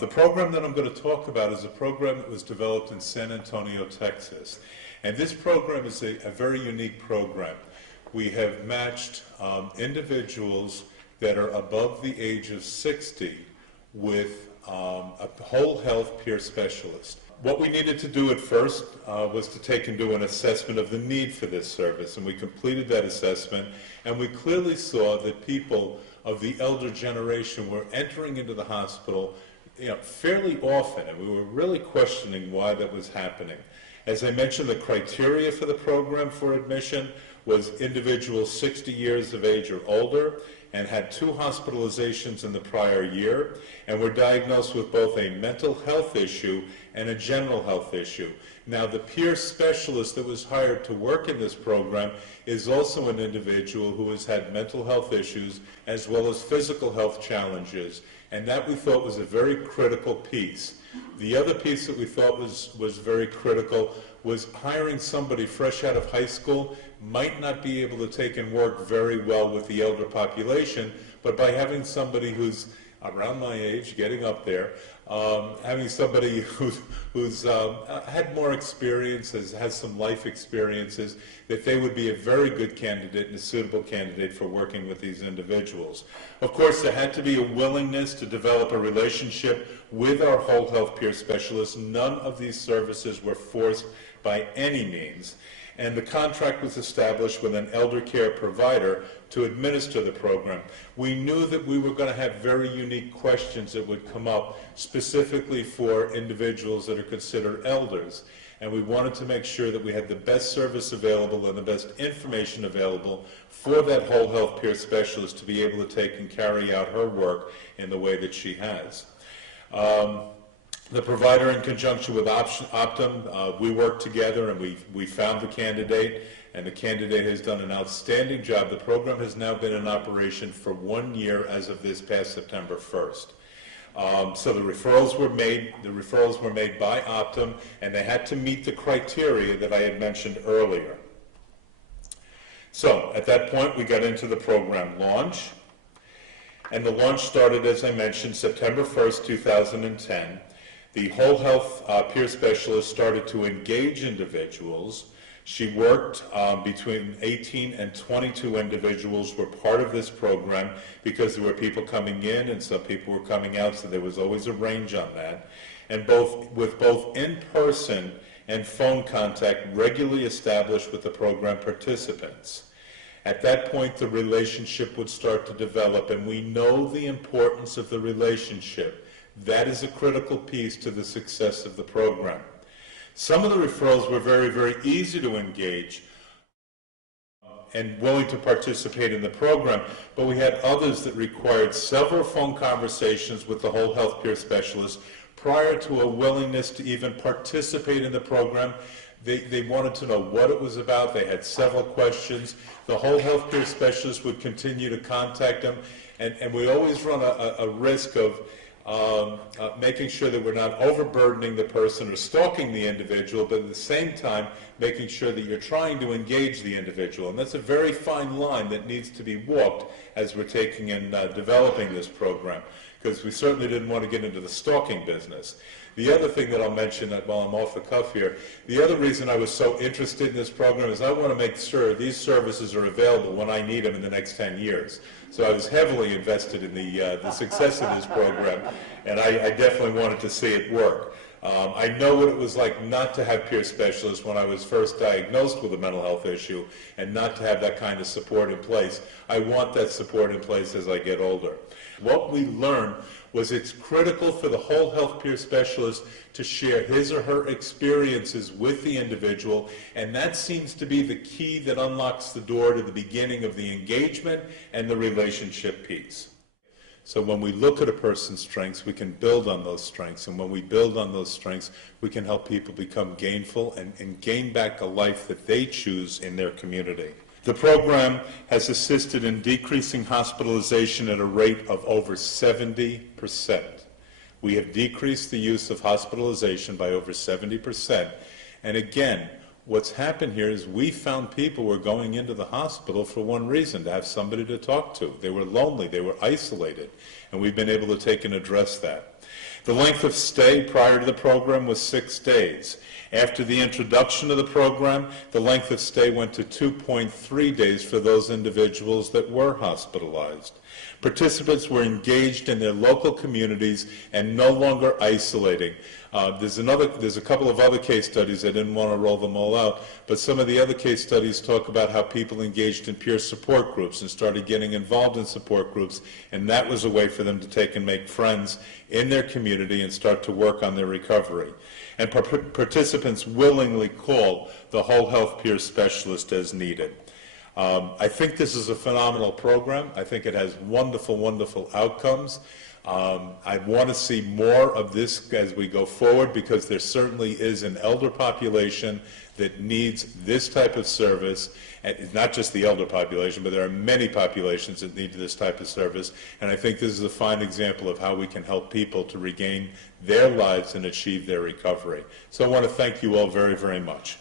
The program that I'm going to talk about is a program that was developed in San Antonio, Texas. And this program is a very unique program. We have matched individuals that are above the age of 60 with a whole health peer specialist. What we needed to do at first was to take and do an assessment of the need for this service, and we completed that assessment, and we clearly saw that people of the elder generation were entering into the hospital fairly often, and we were really questioning why that was happening. As I mentioned, the criteria for the program for admission was individuals 60 years of age or older and had 2 hospitalizations in the prior year and were diagnosed with both a mental health issue and a general health issue. Now, the peer specialist that was hired to work in this program is also an individual who has had mental health issues as well as physical health challenges, and that we thought was a very critical piece. The other piece that we thought was very critical was hiring somebody fresh out of high school might not be able to take and work very well with the elder population, but by having somebody who's around my age, getting up there, having somebody who's had more experience, has some life experiences, that they would be a very good candidate and a suitable candidate for working with these individuals. Of course, there had to be a willingness to develop a relationship with our whole health peer specialists. None of these services were forced by any means, and the contract was established with an elder care provider to administer the program. We knew that we were going to have very unique questions that would come up specifically for individuals that are considered elders, and we wanted to make sure that we had the best service available and the best information available for that whole health peer specialist to be able to take and carry out her work in the way that she has. The provider, in conjunction with Optum, we worked together and we found the candidate, and the candidate has done an outstanding job. The program has now been in operation for 1 year as of this past September 1st. So the referrals were made by Optum, and they had to meet the criteria that I had mentioned earlier. So at that point, we got into the program launch, and the launch started, as I mentioned, September 1st, 2010. The whole health peer specialist started to engage individuals. She worked between 18 and 22 individuals were part of this program because there were people coming in and some people were coming out, so there was always a range on that. And with both in-person and phone contact regularly established with the program participants. At that point, the relationship would start to develop, and we know the importance of the relationship. That is a critical piece to the success of the program. Some of the referrals were very, very easy to engage and willing to participate in the program, but we had others that required several phone conversations with the whole health peer specialist prior to a willingness to even participate in the program. They wanted to know what it was about. They had several questions. The whole health peer specialist would continue to contact them, and we always run a risk of making sure that we're not overburdening the person or stalking the individual, but at the same time making sure that you're trying to engage the individual. And that's a very fine line that needs to be walked as we're taking and developing this program, because we certainly didn't want to get into the stalking business. The other thing that I'll mention while I'm off the cuff here, the other reason I was so interested in this program is I want to make sure these services are available when I need them in the next 10 years. So I was heavily invested in the success of this program, and I definitely wanted to see it work. I know what it was like not to have peer specialists when I was first diagnosed with a mental health issue and not to have that kind of support in place. I want that support in place as I get older. What we learned was it's critical for the whole health peer specialist to share his or her experiences with the individual, and that seems to be the key that unlocks the door to the beginning of the engagement and the relationship piece. So when we look at a person's strengths, we can build on those strengths, and when we build on those strengths, we can help people become gainful and gain back a life that they choose in their community. The program has assisted in decreasing hospitalization at a rate of over 70%. We have decreased the use of hospitalization by over 70%. And again, what's happened here is we found people were going into the hospital for one reason, to have somebody to talk to. They were lonely, they were isolated, and we've been able to take and address that. The length of stay prior to the program was 6 days. After the introduction of the program, the length of stay went to 2.3 days for those individuals that were hospitalized. Participants were engaged in their local communities and no longer isolating. There's a couple of other case studies. I didn't want to roll them all out, but some of the other case studies talk about how people engaged in peer support groups and started getting involved in support groups, and that was a way for them to take and make friends in their community and start to work on their recovery. And participants willingly call the whole health peer specialist as needed. I think this is a phenomenal program. I think it has wonderful, wonderful outcomes. I want to see more of this as we go forward, because there certainly is an elder population that needs this type of service. And it's not just the elder population, but there are many populations that need this type of service. And I think this is a fine example of how we can help people to regain their lives and achieve their recovery. So I want to thank you all very, very much.